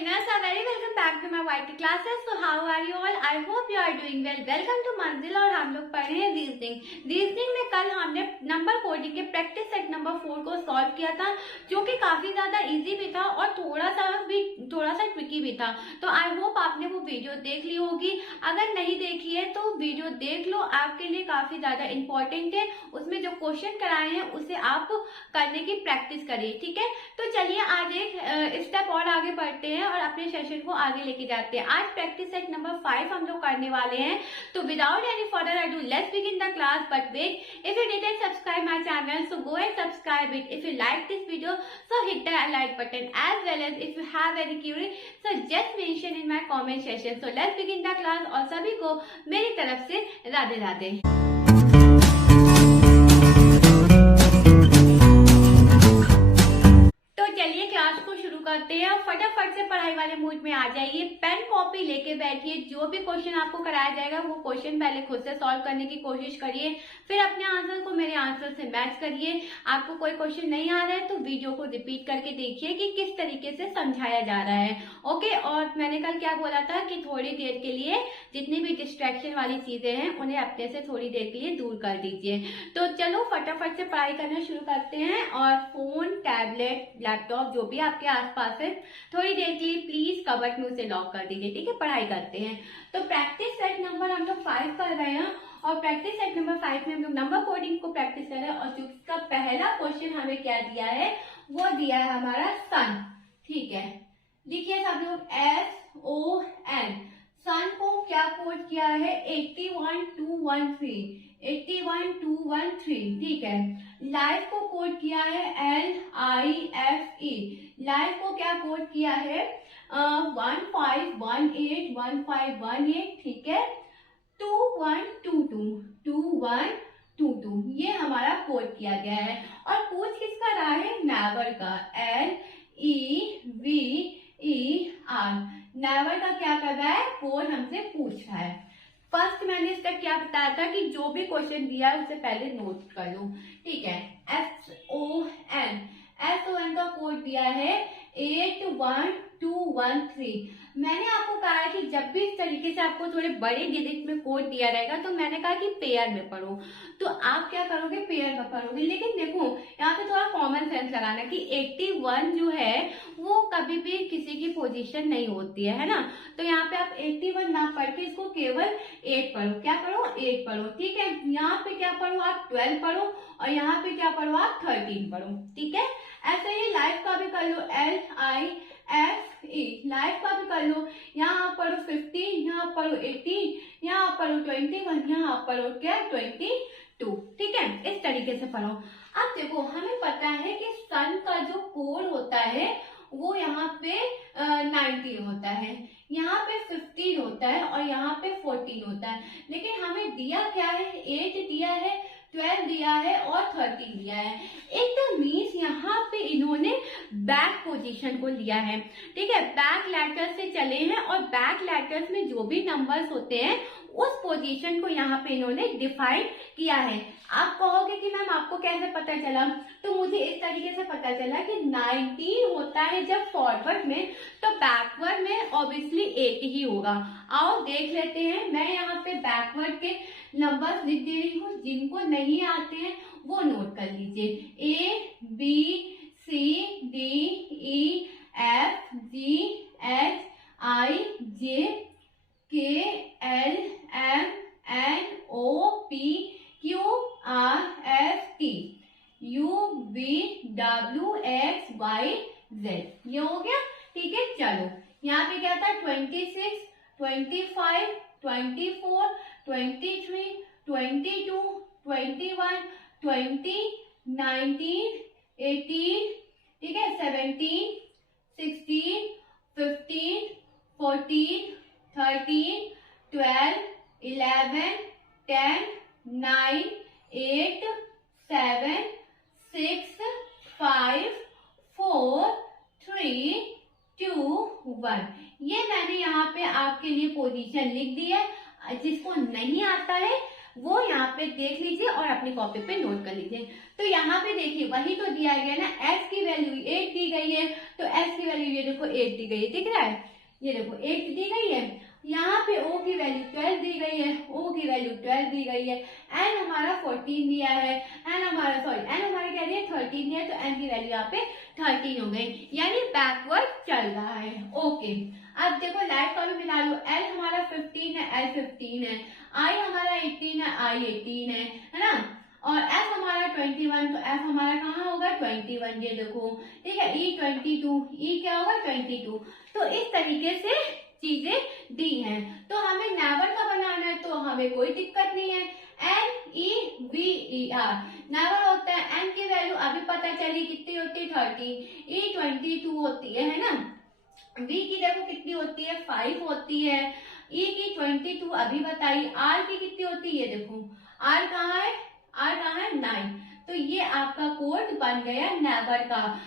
beginners are very welcome back to my YT classes. So how are you all? I hope you are doing well. Welcome to मंजिल और हम लोग पढ़ रहे हैं reasoning में कल हमने नंबर कोडिंग के प्रैक्टिस सेट नंबर 4 को सॉल्व किया था, जो कि काफी ज्यादा इजी भी था और थोड़ा सा ट्रिकी भी था। तो आई होप आपने वो वीडियो देख ली होगी। अगर नहीं देखी है तो वीडियो देख लो, आपके लिए काफी ज्यादा इंपॉर्टेंट है। उसमें जो क्वेश्चन कराए हैं उसे आप करने की प्रैक्टिस करिए, ठीक है। तो चलिए आज एक स्टेप और आगे बढ़ते हैं और अपने सेशन को आगे लेके जाते हैं। आज प्रैक्टिस सेट नंबर 5 हम लोग करने वाले हैं। तो without any further ado let's begin the class. But wait, if you didn't subscribe my channel so go and subscribe it. If you like this video so hit the like button, as well as if you have any query so just mention in my comment session. So let's begin the class और सभी को मेरी तरफ से राधे राधे। चलिए class को शुरू करते हैं और फटाफट से पढ़ाई वाले मूड में आ जाइए। पेन कॉपी लेके बैठिए। जो भी क्वेश्चन आपको कराया जाएगा वो क्वेश्चन पहले खुद से सॉल्व करने की कोशिश करिए, फिर अपने आंसर को मेरे आंसर से मैच करिए। आपको कोई क्वेश्चन नहीं आ रहा है तो वीडियो को रिपीट करके देखिए कि किस तरीके से समझाया जा रहा है। ओके, और मैंने कल क्या बोला था कि थोड़ी देर के लिए जितनी भी डिस्ट्रैक्शन वाली चीजें हैं उन्हें अपने से थोड़ी देर के लिए दूर कर दीजिए। तो चलो फटाफट से पढ़ाई करना शुरू करते हैं। और फोन, टैबलेट, लैपटॉप जो भी आपके आसपास है थोड़ी देर के लिए प्लीज कबर्ड में उसे लॉक कर दीजिए, ठीक है। पढ़ाई करते हैं। तो प्रैक्टिस सेट नंबर हम लोग 5 कर रहे हैं और प्रैक्टिस सेट नंबर 5 में हम लोग नंबर कोडिंग को प्रैक्टिस कर रहे हैं। और जिसका पहला क्वेश्चन हमें क्या दिया है, वो दिया है हमारा सन, ठीक है। लिखिए सब लोग SON। सन को क्या कोड किया है 81213, 81213, ठीक है। लाइफ को कोड किया है LIFE। लाइफ को क्या कोड किया है 15181518, ठीक है। 2122 ये हमारा कोड किया गया है। और पूछ किसका रहा है, नेवर का, NEVER। नेवर का क्या कर रहा है, कोड हमसे पूछ रहा है। फर्स्ट मैंने इसका क्या बताया था कि जो भी क्वेश्चन दिया है उससे पहले नोट कर लो, ठीक है। SON का कोड दिया है 81213। मैंने आपको कहा है कि जब भी इस तरीके से आपको थोड़े बड़े डिजिट में कोड दिया रहेगा तो मैंने कहा कि पेयर में पढ़ो, तो आप क्या करोगे, पेयर में पढ़ोगे। लेकिन देखो यहाँ पे थोड़ा कॉमन सेंस लगाना कि 81 जो है वो कभी भी किसी की पोजीशन नहीं होती है ना। तो यहाँ पे आप 81 ना पढ़ के इसको केवल 8 पढ़ो। क्या पढ़ो, 8 पढ़ो, ठीक है। यहाँ पे क्या पढ़ो आप 12 पढ़ो और यहाँ पे क्या पढ़ो आप 13 पढ़ो, ठीक है। ऐसे ही लाइफ का भी कर लो LIFE। लाइफ का भी कर लो। यहाँ पढ़ो 15, यहाँ पढ़ो 18, यहाँ पढ़ो 21, यहाँ पढ़ो क्या 22, ठीक है। इस तरीके से पढ़ो। अब देखो हमें पता है कि सन का जो कोड होता है वो यहाँ पे 19 होता है, यहाँ पे 15 होता है और यहाँ पे 14 होता है। लेकिन हमें दिया क्या है, 8 दिया है, 12 दिया है और 13 दिया है। एक तो मीन्स यहाँ पे इन्होंने बैक पोजीशन को लिया है, ठीक है। बैक लेटर्स से चले हैं और बैक लेटर्स में जो भी नंबर्स होते हैं उस पोजीशन को यहाँ पे इन्होंने डिफाइन किया है। आप कहोगे कि मैम आपको कैसे पता चला, तो मुझे इस तरीके से पता चला कि 19 होता है जब फॉरवर्ड में, तो बैकवर्ड में ऑब्वियसली 8 ही होगा। आओ देख लेते हैं। मैं यहाँ पे बैकवर्ड के नंबर्स लिख दे रही हूँ, जिनको नहीं आते हैं वो नोट कर लीजिए। ABCDEFGHIJKLMNOPQRSTUVWXYZ, ये हो गया, ठीक है। चलो यहाँ पे क्या था 26, 25, 24, 23, 22, 21, 20, 19, 18, ठीक है, 17, 16, 15, 14, 13, 12, 11, 10, 9, 8, 7, 6, 5, 4, 3, 2, 1। ये मैंने यहाँ पे आपके लिए पोजीशन लिख दी है। जिसको नहीं आता है वो यहाँ पे देख लीजिए और अपनी कॉपी पे नोट कर लीजिए। तो यहाँ पे देखिए वही तो दिया गया ना, s की वैल्यू 8 दी गई है, तो s की वैल्यू ये देखो 8 दी गई है, दिख रहा है, ये देखो 8 दी गई है। यहाँ पे o की वैल्यू 12 दी गई है, o की वैल्यू 12 दी गई है, n हमारा 14 दिया है, n हमारा क्या दिया 13 है, तो n की वैल्यू यहाँ पे 13 हो गई, यानी बैकवर्ड चल रहा है। ओके, अब देखो लाइट का भी मिला लो, l हमारा 15 है, l 15 है, i हमारा 18 है, i 18 है ना, और f हमारा 21, तो f हमारा कहाँ होगा 21, ये देखो, ठीक है, e 22, e क्या होगा 22। तो इस तरीके से चीजें दी हैं, तो हमें नेवर का बनाना है, तो हमें कोई दिक्कत नहीं है, NEVER नेवर होता है, n की वैल्यू अभी पता चली कितनी होती है 30, e 22 होती है ना, v की देखो कितनी होती है 5 होती है, e की 22 अभी बताई, r की कितनी होती है, ये देखो r कहाँ है, r कहाँ है 9। तो ये आपका कोड बन गया नेवर का,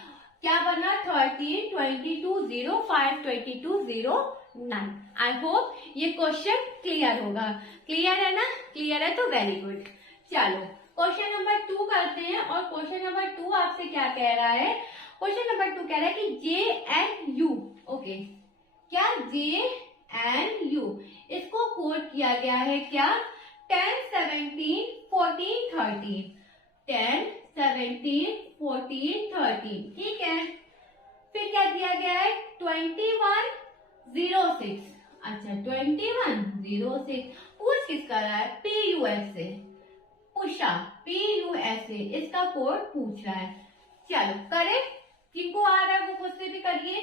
क्या बना 13, 22, 0, 5, 22, 0, 9। आई होप ये क्वेश्चन क्लियर होगा, क्लियर है ना, क्लियर है तो वेरी गुड। चलो क्वेश्चन नंबर 2 करते हैं, और क्वेश्चन नंबर 2 आपसे क्या कह रहा है, क्वेश्चन नंबर 2 कह रहा है कि JNU, ओके, क्या JNU इसको कोड किया गया है क्या 10, 17, 14, 13, 10, 17, 14, 13, ठीक है। फिर क्या दिया गया है 2106, अच्छा 2106, पूछ किसका रहा है PUS से, पुषा PUS से इसका कोड पूछ रहा है। चलो करे, किनको आ रहा है वो खुद से भी करिए,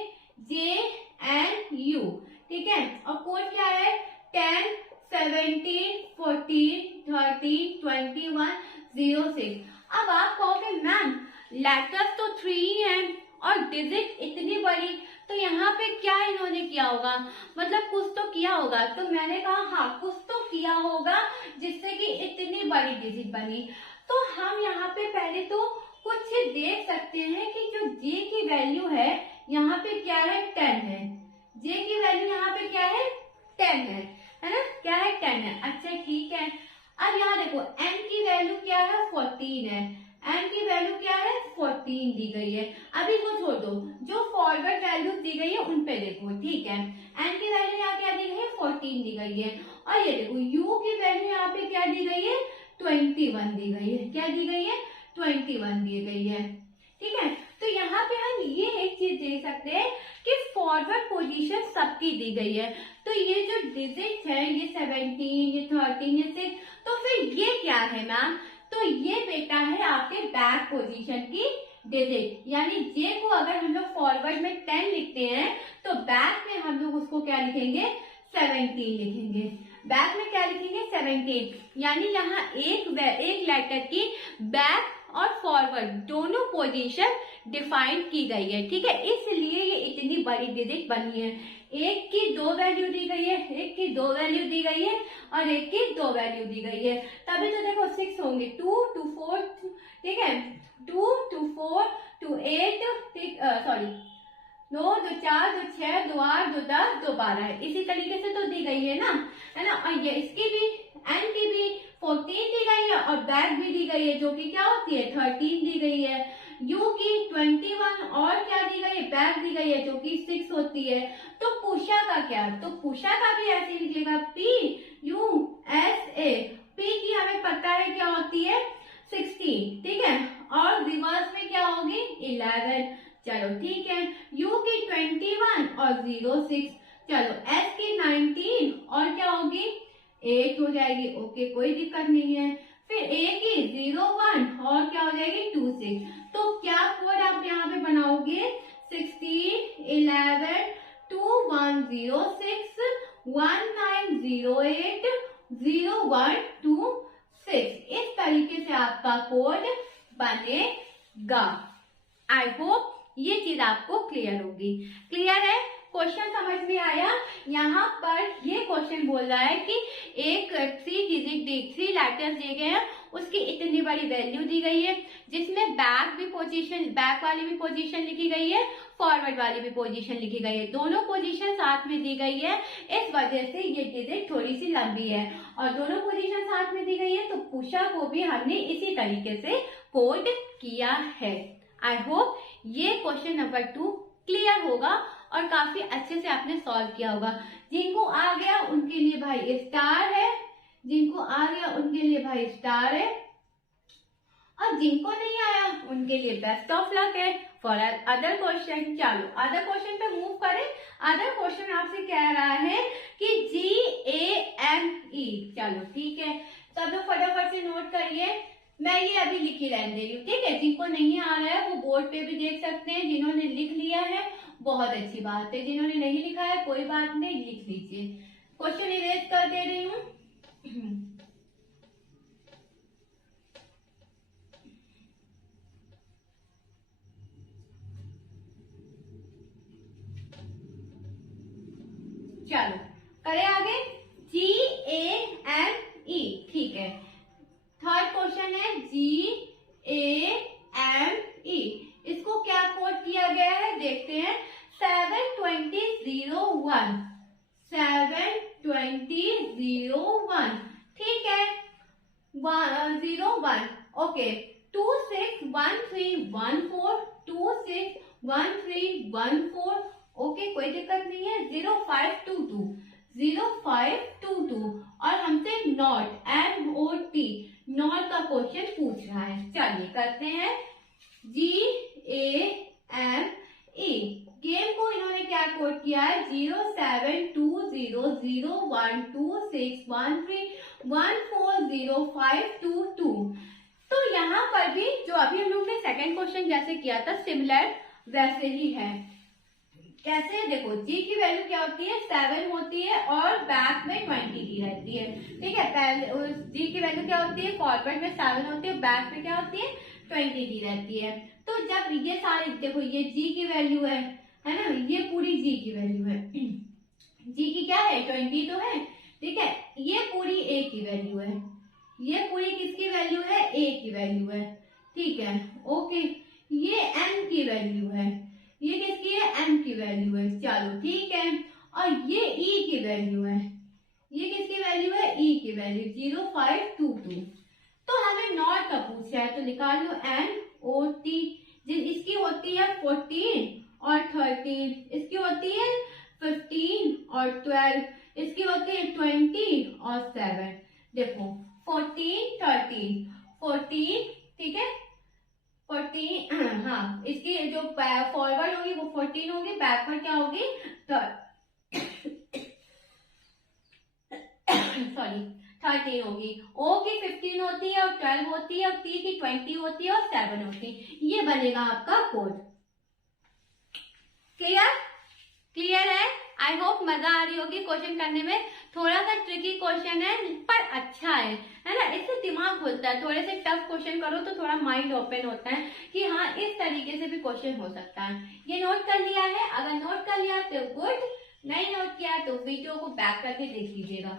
JNU, ठीक है, और कोड क्या है 10, 17, 14, 13, 21, 06। अब आप कहोगे मैम लेटर्स तो 3 ही हैं और डिजिट इतनी बड़ी, तो यहाँ पे क्या इन्होंने किया होगा, मतलब कुछ तो किया होगा, तो मैंने कहा हाँ कुछ तो किया होगा जिससे कि इतनी बड़ी डिजिट बनी। तो हम यहाँ पे पहले तो कुछ देख सकते हैं कि जो J की वैल्यू है यहाँ पे क्या है 10 है, J की वैल्यू यहाँ पे क्या है 10 है ना, क्या है 10 है, अच्छा ठीक है। अब यहाँ देखो n की वैल्यू क्या है 14 है, n की वैल्यू क्या है 14 दी गई है, अभी को छोड़ दो, जो फॉरवर्ड वैल्यू दी गई है उन पे देखो, ठीक है, n की वैल्यू यहाँ क्या दी गई है 14 दी गई है, और ये देखो u की वैल्यू यहाँ पे क्या दी गई है 21 दी गई है, क्या दी गई है 21 दी गई है, ठीक है। तो यहाँ पे हम ये एक चीज देख सकते हैं कि फॉरवर्ड पोजीशन सबकी दी गई है, तो ये जो डिजिट है ये 17, ये 13, ये 6, तो फिर ये क्या है मैम, तो ये बेटा है आपके बैक पोजीशन की डिजिट, यानी J को अगर हम लोग फॉरवर्ड में 10 लिखते हैं तो बैक में हम लोग उसको क्या लिखेंगे 17 लिखेंगे, बैक में क्या लिखेंगे 17, यानी यहाँ एक लेटर की बैक और फॉरवर्ड दोनों पोजीशन डिफाइन की गई है, ठीक है, इसलिए ये इतनी बड़ी डिजिट बनी है। एक की 2 वैल्यू दी गई है, एक की 2 वैल्यू दी गई है, और एक की 2 वैल्यू दी गई है, तभी तो देखो 6 होंगे, 2 to 4, ठीक है, 2 to 4 to 8, सॉरी 2 2 4 2 6 2 8 2 10 2 12 है, इसी तरीके से तो दी गई है ना, है ना, और ये इसकी भी n की भी 14 दी गई है और बैक भी दी गई है जो कि क्या होती है 13 दी गई है, u की 21 और क्या दी गई है बैक दी गई है जो कि 6 होती है। तो पुषा का क्या, तो पुषा का भी ऐसे लिखिएगा PUSA, p की हमें पता है क्या होती है 16, ठीक है, और रिवर्स में क्या होगी 11, चलो ठीक है, u की 21 और 06, चलो s की 19 और क्या होगी 8 हो जाएगी, ओके कोई दिक्कत नहीं है, फिर a की 01 और क्या हो जाएगी 26, तो क्या कोड आप यहाँ पे बनाओगे 16, 11, 2106, 1908, 0126, इस तरीके से आपका कोड बनेगा। आई होप ये चीज आपको क्लियर होगी, क्लियर है, क्वेश्चन समझ में आया। यहाँ पर ये क्वेश्चन बोल रहा है कि एक 3 लेटर्स दिए गए हैं उसकी इतनी बड़ी वैल्यू दी गई है, जिसमें बैक वाली भी पोजीशन लिखी गई है, फॉरवर्ड वाली भी पोजीशन लिखी गई है, दोनों पोजीशन साथ में दी गई है। इस वजह से ये डिजिट थोड़ी सी लंबी है और दोनों पोजीशन साथ में दी गई है, तो पुशा को भी हमने इसी तरीके से कोड किया है। आई होप ये क्वेश्चन नंबर 2 क्लियर होगा और काफी अच्छे से आपने सॉल्व किया होगा। जिनको आ गया उनके लिए भाई स्टार है, जिनको आ गया उनके लिए भाई स्टार है, और जिनको नहीं आया उनके लिए बेस्ट ऑफ लक है फॉर अदर क्वेश्चन। चलो अदर क्वेश्चन पे मूव करें। अदर क्वेश्चन आपसे कह रहा है कि GAME। चलो ठीक है, सब लोग फटाफट से नोट करिए, मैं ये अभी लिखी रहने दे रही हूँ, ठीक है। जिनको नहीं आ रहा है वो बोर्ड पे भी देख सकते हैं, जिन्होंने लिख लिया है बहुत अच्छी बात है, जिन्होंने नहीं लिखा है कोई बात नहीं, लिख लीजिए। क्वेश्चन इरेज कर दे रही हूँ। चलो करें आगे। GAME, ठीक है। थर्ड क्वेश्चन है GAME, इसको क्या कोड किया गया है देखते हैं। 72001, 72001, ठीक है। 01, ओके। 261314, 261314, ओके कोई दिक्कत नहीं है। 0522, 0522, और हमसे नॉट NOT नॉट का क्वेश्चन पूछ रहा है। चलिए करते हैं। GAME, गेम को इन्होंने क्या कोड किया है, 0720012613140522। तो यहाँ पर भी जो अभी हम लोग ने सेकंड क्वेश्चन जैसे किया था सिमिलर वैसे ही है। कैसे, देखो जी की वैल्यू क्या होती है, 7 होती है और बैक में 20 दी रहती है, ठीक है। पहले जी की वैल्यू क्या होती है, फॉरवर्ड में 7 होती है, बैक में क्या होती है 20 दी रहती है। तो जब ये सारी देखो, ये जी की वैल्यू है ना, ये पूरी जी की वैल्यू है। जी की क्या है 20 तो है, ठीक है। ये पूरी ए की वैल्यू है, ये पूरी किसकी वैल्यू है, ए की वैल्यू है, ठीक है। ओके, ये एन की वैल्यू है, ये किसकी है, एम की वैल्यू है, चलो ठीक है। और ये ई की वैल्यू है, ये किसकी वैल्यू है, ई की वैल्यू 0522। तो हमें नॉट का पूछा है तो निकाल लो NOT। इसकी होती है 14 और 13, इसकी होती है 15 और 12, इसकी होती है 20 और 7। देखो 14 13 14, ठीक है 14, हाँ इसकी जो फॉरवर्ड होगी वो 14 होगी, बैकवर्ड क्या होगी सॉरी 13 होगी। ओ की 15 होती है और 12 होती है, और टी की 20 होती है और 7 होती है। ये बनेगा आपका कोड। क्लियर है। आई होप मजा आ रही होगी क्वेश्चन करने में। थोड़ा सा ट्रिकी क्वेश्चन है पर अच्छा है ना, इससे दिमाग खुलता है। थोड़े से टफ क्वेश्चन करो तो थोड़ा माइंड ओपन होता है कि हाँ इस तरीके से भी क्वेश्चन हो सकता है। ये नोट कर लिया है, अगर नोट कर लिया तो गुड, नहीं नोट किया तो वीडियो को बैक करके देख लीजिएगा।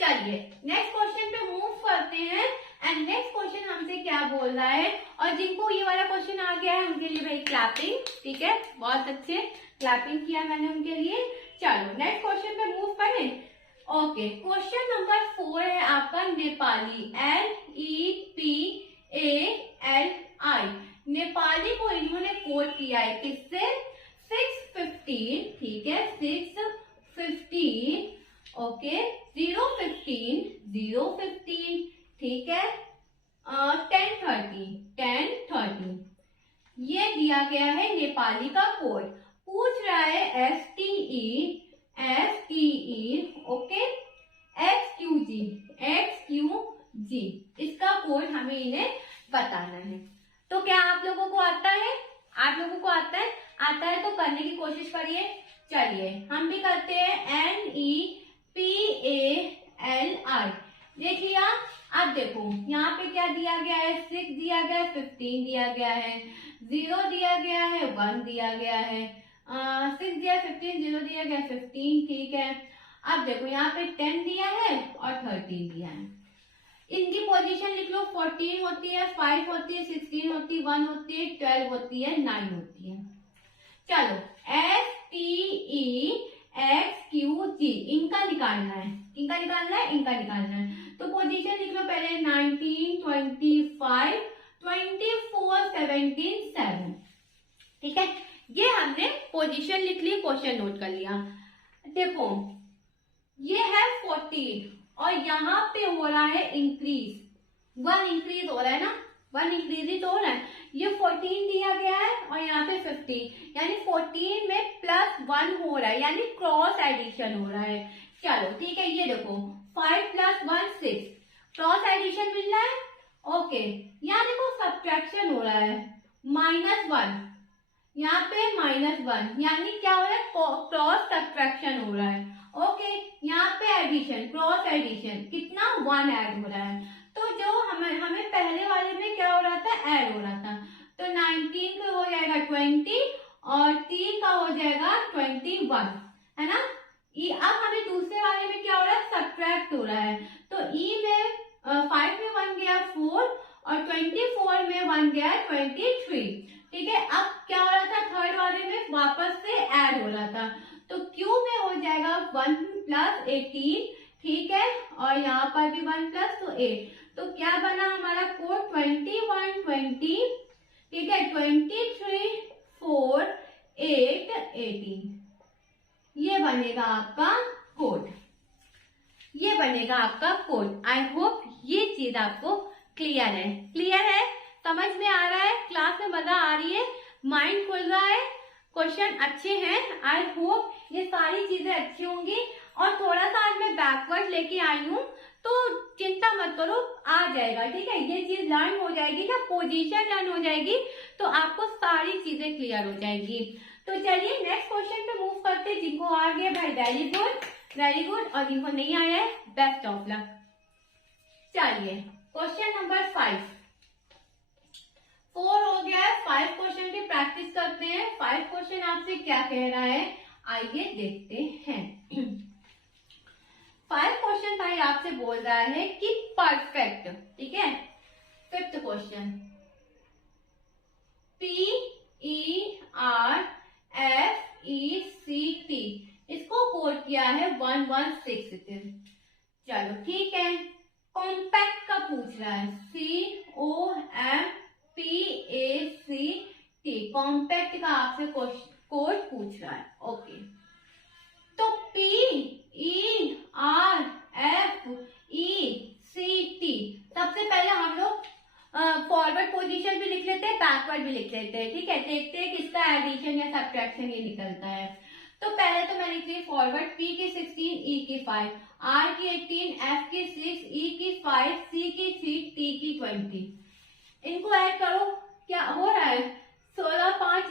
चलिए नेक्स्ट क्वेश्चन पे मूव करते हैं। एंड नेक्स्ट क्वेश्चन हमसे क्या बोल रहा है, और जिनको ये वाला क्वेश्चन आ गया है उनके लिए भाई क्लैपिंग, ठीक है, बहुत अच्छे क्लैपिंग किया मैंने उनके लिए। चलो नेक्स्ट क्वेश्चन पे मूव करें। ओके, क्वेश्चन नंबर 4 है आपका नेपाली, NEPALI। नेपाली को इन्होंने कोड किया है किससे, 615, ठीक है 615, ओके 015, ठीक है 1030। ये दिया गया है नेपाली का कोड। पूछ रहा है STE, ओके XQG, इसका कोड हमें इन्हें बताना है। तो क्या आप लोगों को आता है, आप लोगों को आता है तो करने की कोशिश करिए। चलिए हम भी करते हैं। NEPALI देख लिया। अब देखो यहाँ पे क्या दिया गया है, 6 दिया गया है, 15 दिया गया है, 0 दिया गया है, 1 दिया गया है, 6 दिया 15, 0 दिया गया 15, ठीक है। अब देखो यहाँ पे 10 दिया है और 13 दिया है। इनकी पोजीशन लिख लो, 14 होती है, 5 होती है, 16 होती है, 1 होती है, 12 होती है, 9 होती है। चलो STEXQG इनका निकालना है, इनका निकालना है, इनका निकालना है। तो पोजीशन लिख लो पहले 19, 25, 24, 17, 7। ठीक है, ये हमने पोजीशन लिख ली, क्वेश्चन नोट कर लिया। देखो ये है 14 और यहाँ पे हो रहा है इंक्रीज, 1 इंक्रीज हो रहा है ना, 1 इंक्रीज ही तो हो रहा है। ये 14 दिया गया है और यहाँ पे 15, यानी 14 में +1 हो रहा है, यानी क्रॉस एडिशन हो रहा है। चलो ठीक है, ये देखो 5 + 1 6, क्रॉस एडिशन मिल रहा है। ओके, यहाँ देखो सब्ट्रैक्शन हो रहा है, -1, यहाँ पे -1, यानी क्या हो रहा है, क्रॉस सब्ट्रैक्शन हो रहा है। ओके, यहाँ पे एडिशन, क्रॉस एडिशन, कितना 1 ऐड हो रहा है। तो जो हमें पहले वाले में क्या हो रहा था, ऐड हो रहा था। तो 19 का हो जाएगा 20 और 3 का हो जाएगा 21, है ना। अब हमें दूसरे वाले में क्या हो रहा है, सब्ट्रैक्ट हो रहा है। तो में 5 में 1 गया 4 और 24 में 1 गया 23। ठीक है, अब क्या हो रहा था, थर्ड वाले में वापस से ऐड हो रहा था। तो Q में हो जाएगा 1 + 18, ठीक है, और यहाँ पर भी 1 + तो 8। तो क्या बना हमारा कोड, 21 20, ठीक है, 23 4 8 18। ये बनेगा आपका कोड, ये बनेगा आपका कोड। आई होप ये चीज आपको क्लियर है, क्लियर है, समझ में आ रहा है, क्लास में मजा आ रही है, माइंड खुल रहा है, क्वेश्चन अच्छे हैं। आई होप ये सारी चीजें अच्छी होंगी। और थोड़ा सा आज मैं बैकवर्ड लेके आई हूँ, तो चिंता मत करो, आ जाएगा। ठीक है, ये चीज लर्न हो जाएगी ना, पोजीशन लर्न हो जाएगी, तो आपको सारी चीजें क्लियर हो जाएगी। तो चलिए नेक्स्ट क्वेश्चन पे मूव करते। जिनको आ गया भाई वेरी गुड, वेरी गुड, और जिनको नहीं आया है बेस्ट ऑफ लक। चलिए क्वेश्चन नंबर 5, 4 हो गया है, 5 क्वेश्चन की प्रैक्टिस करते हैं। 5 क्वेश्चन आपसे क्या कह रहा है, आइए देखते हैं। 5 क्वेश्चन भाई आपसे बोल रहा है कि परफेक्ट, ठीक है। 5th क्वेश्चन, PERFECT, इसको कोड किया है 116। चलो ठीक है, कॉम्पैक्ट का पूछ रहा है, COMPACT, कॉम्पैक्ट का आपसे कोड पूछ रहा है। ओके, तो PERFECT, सबसे पहले हम लोग फॉरवर्ड पोजीशन भी लिख लेते हैं, बैकवर्ड भी लिख लेते हैं। ठीक है, देखते हैं किसका एडिशन या सब्ट्रैक्शन ये निकलता है। तो पहले तो मैं लिख ली फॉरवर्ड, P की 16, E की 5, R की 18, F की 6, E की 5, C की 3, T की 20। इनको ऐड करो, क्या हो रहा है, 16 5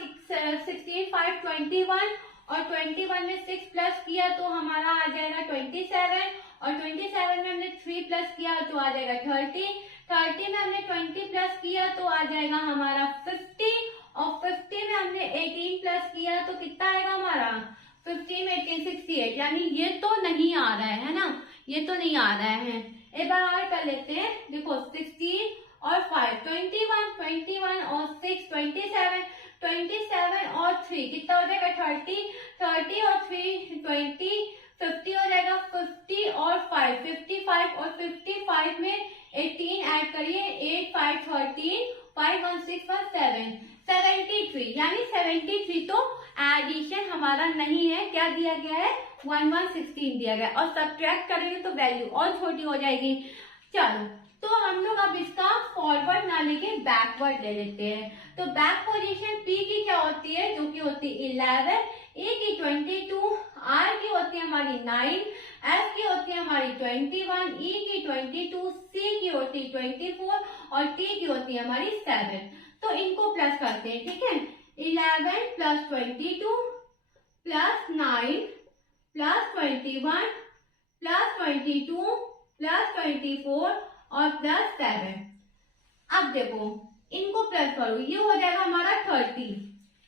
16 5 21, और 21 में 6 प्लस किया तो हमारा आ जाएगा 27, और 27 में हमने 3 प्लस किया तो आ जाएगा 30, 30 में हमने 20 प्लस किया तो आ जाएगा हमारा 50, और 50 में हमने 18 प्लस किया तो कितना आएगा हमारा 15 में 18 68। यानी ये तो नहीं आ रहा है ना, ये तो नहीं आ रहा है। एक बार और कर लेते हैं, देखो 16 और 5 21, 21 और 6 27, 27 और 3 कितना हो जाएगा 30, 30 और 3 20, 50 हो जाएगा 50 और 5 55, और 55 में 18 ऐड करिए, 8 5 13, 5 1 6 1 7 73, यानी 73 तो एडिशन हमारा नहीं है, क्या दिया गया है 1116 दिया गया, और सब्ट्रैक्ट करेंगे तो वैल्यू और छोटी हो जाएगी। चलो तो हम लोग अब इसका फॉरवर्ड ना लेके बैकवर्ड ले लेते हैं। तो बैक पोजीशन P की क्या होती है, जो कि होती है 11, E की 22, R की होती है हमारी 9, F की होती है हमारी 21, E की 22, C की होती है 24, और T की होती है हमारी 7। तो इनको प्लस करते हैं, ठीक है, 11 + 22 + 9 + 21 + 22 + 24 और +7। अब देखो इनको प्लस करो, ये हो जाएगा हमारा 30,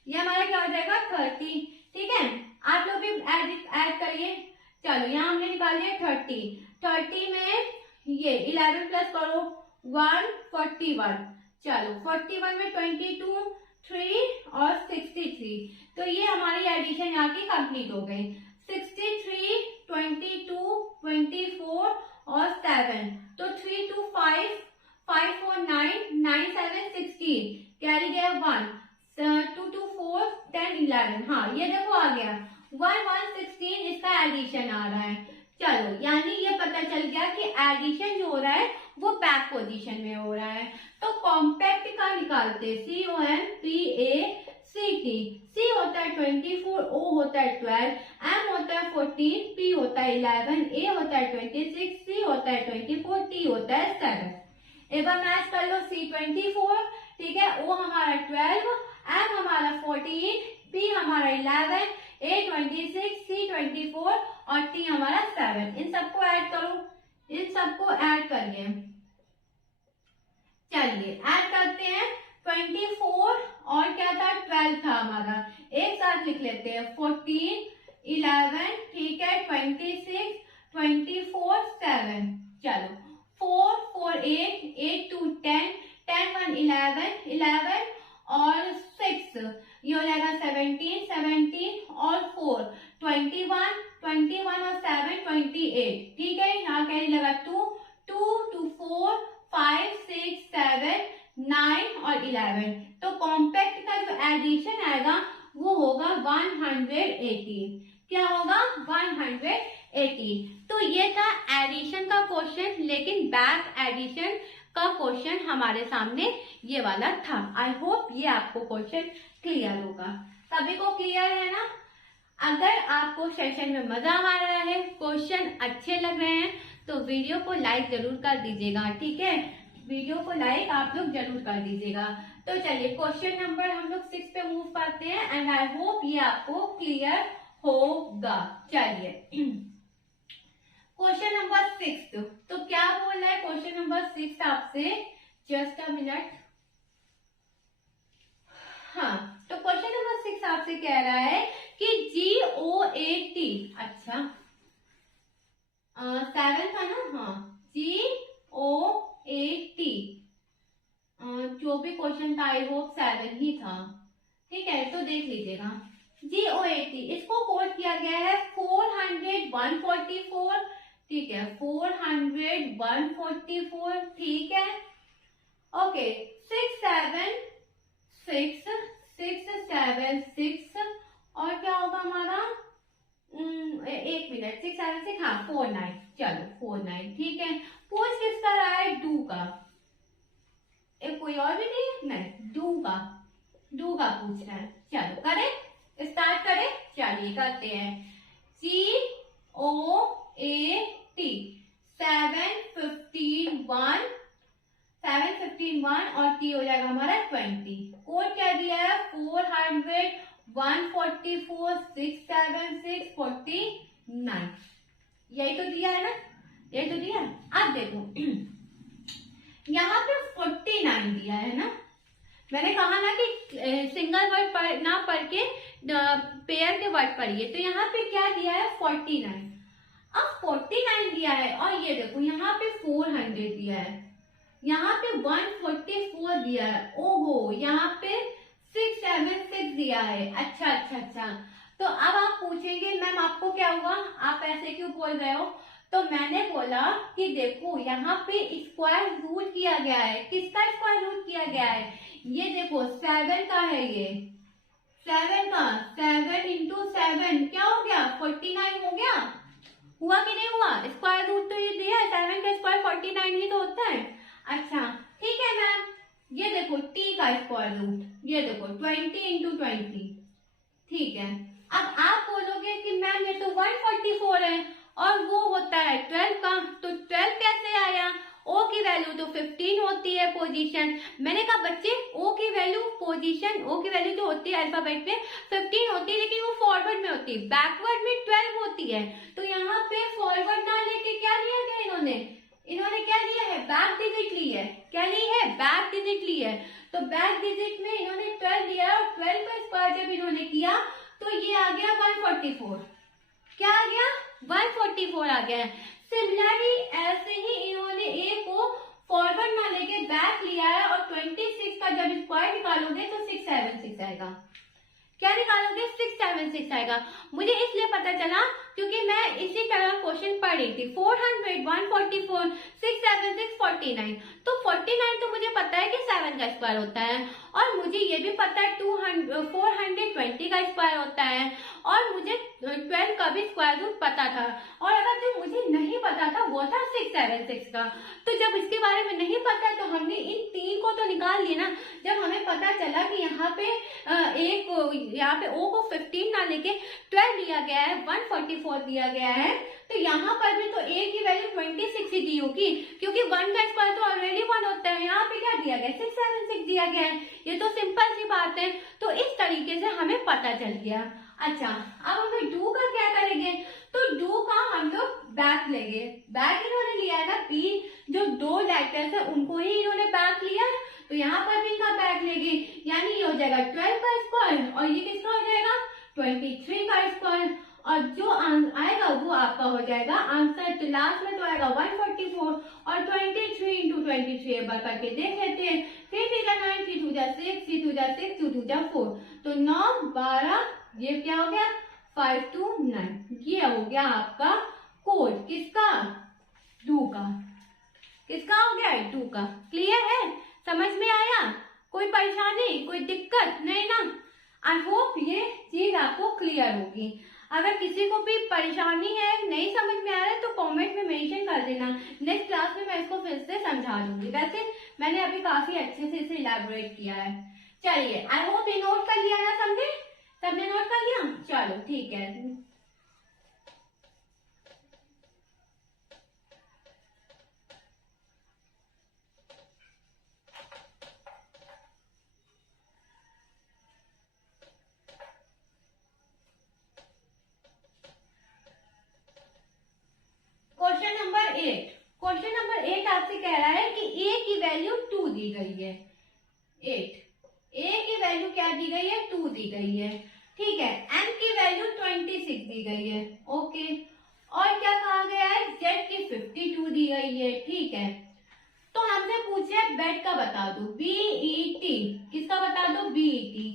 ये हमारा क्या हो जाएगा 30। ठीक है, आप लोग भी ऐड करिए। चलो यहाँ हमने निकाल लिया 30, 30 में ये 11 प्लस करो 141। चलो 41 में 22, 3 और 63, तो ये हमारी एडिशन यहाँ की कंप्लीट हो गई। 63, 22, 24 और 7, तो 3 2 5, 5 4 9, 9 7 16, कैरी गया 1, 2 2 4 10 11। हाँ ये देखो आ गया 1 1 16, इसका एडिशन आ रहा है। चलो यानी ये पता चल गया कि एडिशन जो हो रहा है वो बैक पोजीशन में हो रहा है। तो कॉम्पैक्ट का निकालते COMPACT। C होता है 24, O होता है 12, M होता है 14, P होता है 11, A होता है 26, C होता है 24, T होता है 7। एक बार मैच कर लो, C 24, ठीक है, O हमारा 12, M हमारा 14, P हमारा 11, A 26, C 24 और T हमारा 7। इन सबको ऐड करो, इन सबको ऐड करिए। चलिए ऐड करते हैं। 24 और क्या था, 12 था हमारा, एक साथ लिख लेते हैं। 14, 11, ठीक है, 26, 24, 7। चलो 4 4 8, 8 2 10, 10 1 11, 11 और 6, ये हो जाएगा 17, 17 और 4 21, 21 और 7 28, ठीक है। यहाँ कैरी लगा 2 2 2 4 5 6 7 9 और 11। तो कॉम्पैक्ट का जो एडिशन आएगा वो होगा 180। क्या होगा, 180। तो ये था एडिशन का क्वेश्चन, लेकिन बैक एडिशन का क्वेश्चन हमारे सामने ये वाला था। आई होप ये आपको क्वेश्चन क्लियर होगा। सभी को क्लियर है ना? अगर आपको सेशन में मजा आ रहा है, क्वेश्चन अच्छे लग रहे हैं, तो वीडियो को लाइक जरूर कर दीजिएगा, ठीक है। वीडियो को लाइक आप लोग जरूर कर दीजिएगा। तो चलिए क्वेश्चन नंबर हम लोग 6 पे मूव करते हैं, एंड आई होप ये आपको क्लियर होगा। चलिए क्वेश्चन नंबर 6, तो क्या बोल रहा है क्वेश्चन नंबर 6 आपसे, जस्ट अ मिनट। हाँ, तो क्वेश्चन नंबर 6 आपसे कह रहा है कि GOAT, अच्छा 7 था ना, हाँ GOAT, जो भी क्वेश्चन था आई होप 7 ही था, ठीक है। तो देख लीजिएगा GOAT, इसको कोट किया गया है 400 144, ठीक है, 400 144, ठीक है, ओके। 6 7 6 6 7 6 और क्या होगा हमारा, एक मिनट, 6 7 6, हाँ 4 9, चलो 4 9, ठीक है। पूछ किसका रहा है, डू का, एक कोई और भी नहीं, डू का पूछ रहा है। चलो करें, स्टार्ट करें, चलिए करते हैं। GOAT 7 15 1, 7 15 1 और T हो जाएगा हमारा 20। कोड क्या दिया है, 400 144 676 49, यही तो दिया है ना, यही तो दिया है। अब देखो यहाँ पे 49 दिया है ना, मैंने कहा ना कि सिंगल वर्ड ना पढ़ के पेयर के वर्ड पढ़िए। तो यहाँ पे क्या दिया है, 49। अब 49 दिया है, और ये देखो यहाँ पे 400 दिया है, यहाँ पे 144 दिया है, ओहो यहाँ पे 676 दिया है। अच्छा अच्छा अच्छा, तो अब आप पूछेंगे मैम आपको क्या हुआ, आप ऐसे क्यों बोल रहे हो? तो मैंने बोला कि देखो यहाँ पे स्क्वायर रूट किया गया है। किसका स्क्वायर रूट किया गया है? ये देखो 7 का है, ये 7 का, 7 इंटू 7 क्या हो गया, 49 हो गया। हुआ कि नहीं हुआ? स्क्वायर रूट तो ये दिया है, 7 का स्क्वायर 49 ही तो होता है। अच्छा ठीक है मैम, ये देखो t का स्क्वायर रूट, ये देखो 20 इंटू 20, ठीक है। अब आप बोलोगे कि मैम ये तो 144 है और वो होता है 12 का, तो 12 कैसे आया? O की वैल्यू तो 15 होती है पोजीशन। मैंने कहा बच्चे O की वैल्यू पोजीशन, O की वैल्यू जो होती है अल्फाबेट में 15 होती है, लेकिन वो फॉरवर्ड में होती है, बैकवर्ड में 12 होती है। तो यहाँ पे फॉरवर्ड ना लेके क्या लिया गया इन्होंने क्या लिया है, बैक डिजिट ली है। क्या ली है? बैक डिजिट ली है। तो बैक डिजिट में इन्होंने 12 लिया और 12 का स्क्वायर जब इन्होंने किया तो ये आ गया 144। क्या आ गया? 144 आ गया है। सिमिलरली ऐसे ही इन्होंने ए को फॉरवर्ड ना लेके बैक लिया है और 26 का जब स्क्वायर निकालोगे तो 676 आएगा। क्या निकालोगे? 676 आएगा। मुझे इसलिए पता चला क्योंकि मैं इसी तरह क्वेश्चन पढ़ रही थी। 400, 144, 676, 49। तो 49 तो मुझे पता है कि 7 का स्क्वायर होता है और मुझे ये भी पता है 420 का स्क्वायर होता है और मुझे 12 का भी स्क्वायर रूट पता था। और अगर जो मुझे नहीं पता था वो था 676 का। तो जब इसके बारे में नहीं पता तो हमने इन 3 को तो निकाल लिया ना। जब हमें पता चला कि यहाँ पे यहाँ पे ओ को 15 ना लेके 12 लिया गया है, 144 दिया गया है, तो यहाँ पर भी तो ए की वैल्यू 26 ही दी होगी क्योंकि 1 का स्क्वायर तो ऑलरेडी 1 होता है। यहाँ पे क्या दिया गया? 676 दिया गया है। ये तो सिंपल सी बात है। तो इस तरीके से हमें पता चल गया। अच्छा, अब हमें डू का क्या करेंगे? तो डू का हम लोग बैक लेंगे। बैक इन्होंने लिया है ना, बी जो 2 लेटर्स है उनको ही इन्होंने बैक लिया है, तो यहाँ पर भी इनका बैक लेंगे। यानी ये हो जाएगा 12 का स्क्वायर और ये किसका हो जाएगा? 23 का स्क्वायर। और जो आएगा वो आपका हो जाएगा आंसर। तो लास्ट में तो आएगा 144 और 23 इंटू 23 एक बार करके देख लेते हैं। 3 3 जा 9, 3 2 जा 6, 3 2 जा 6, 2 2 जा 4, तो 9 12, ये क्या हो गया? 5 2 9। ये हो गया आपका कोड। किसका? डू का। किसका हो गया? डू का। क्लियर है? समझ में आया? कोई परेशानी, कोई दिक्कत नहीं ना? आई होप ये चीज आपको क्लियर होगी। अगर किसी को भी परेशानी है, नहीं समझ में आ रहा है, तो कमेंट में मेंशन कर देना। नेक्स्ट क्लास में मैं इसको फिर से समझा दूंगी। वैसे मैंने अभी काफी अच्छे से इसे इलैबोरेट किया है। चलिए, आई होप ये नोट कर लिया ना सबने? सबने नोट कर लिया? चलो ठीक है। क्वेश्चन नंबर 8 आपसे कह रहा है कि ए की वैल्यू 2 दी गई है। 8 ए की वैल्यू क्या दी गई है? 2 दी गई है। ठीक है। एम की वैल्यू 26 दी गई है। ओके। और क्या कहा गया है? जेड की 52 दी गई है। ठीक है। तो हमसे पूछे बेड का बता दो, बीईटी। किसका बता दो? बीईटी।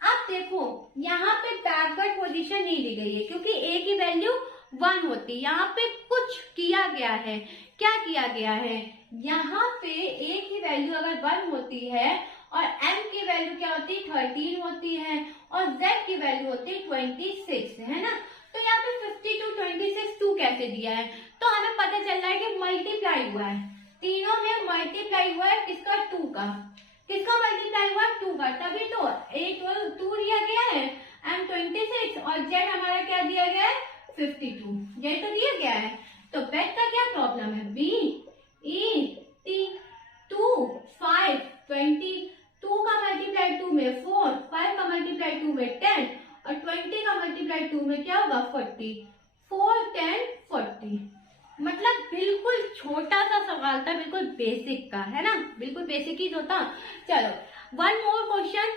अब देखो यहाँ पे बैकवर्ड पोजीशन नहीं दी गई है क्योंकि ए की वैल्यू 1 होती। यहाँ पे कुछ किया गया है। क्या किया गया है? यहाँ पे ए की वैल्यू अगर 1 होती है और एम की वैल्यू क्या होती है? 13 होती है और जेड की वैल्यू होती है 26, है ना? तो यहाँ पे 52 26 2 कैसे दिया है? तो हमें पता चल रहा है कि मल्टीप्लाई हुआ है, तीनों में मल्टीप्लाई हुआ है। किसका? 2 का। किसका मल्टीप्लाई हुआ? 2 का। तभी तो 2 दिया गया है, एम 26 और जेड हमारा क्या दिया गया है? 52। ये तो दिया गया है। तो बेड का क्या प्रॉब्लम है? बी ई टी 2 5 20, 2 का मल्टीप्लाई 2 में 4, 5 का मल्टीप्लाई 2 में 10 और 20 का मल्टीप्लाई 2 में क्या होगा? 40। 4 10 40। मतलब बिल्कुल छोटा सा सवाल था, बिल्कुल बेसिक का, है ना? बिल्कुल बेसिक ही होता। चलो, वन मोर क्वेश्चन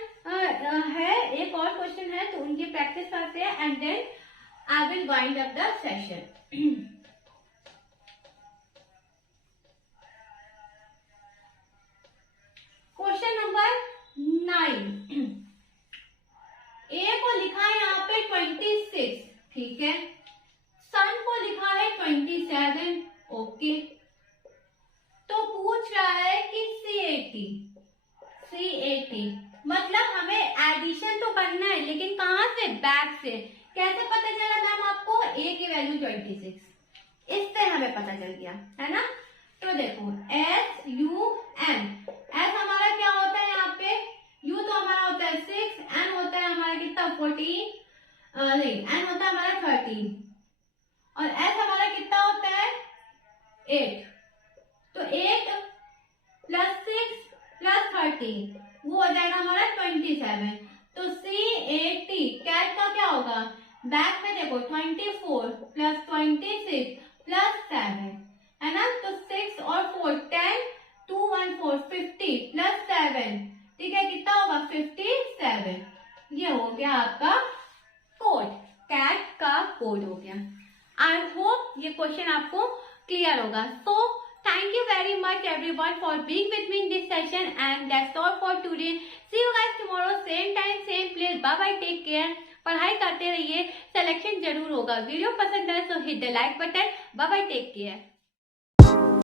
है, एक और क्वेश्चन है, तो उनकी प्रैक्टिस करते हैं and then I will wind up the session. Question number 9। A को लिखा है यहाँ पे 26, ठीक है। सन को लिखा है 27, ओके। तो पूछ रहा है कि C80 मतलब हमें एडिशन तो करना है, लेकिन कहाँ से? बैक से। कैसे पता चला मैम आपको? ए की वैल्यू 26, इससे हमें पता चल गया, है ना? तो देखो SUN, S हमारा क्या होता है यहाँ पे? U तो हमारा होता है 6, N होता है हमारा कितना? 14, नहीं, N होता है हमारा 13 और S हमारा कितना होता है? 8। तो 8 + 6 + 13 वो हो जाएगा हमारा 27। तो C80 कैट का क्या होगा? बैक में देखो 24 + 26 + 7, है ना? तो 6 और 4 10, 2 1 4 50 + 7, ठीक है, कितना होगा? 57। ये हो गया आपका कोड, कैट का कोड हो गया। आई होप ये क्वेश्चन आपको क्लियर होगा। सो thank you very much everyone for being with me in this session, and that's all for today. See you guys tomorrow same time same place. Bye bye, take care. पढ़ाई करते रहिए, selection जरूर होगा। Video पसंद आए तो hit the like button. Bye bye, take care.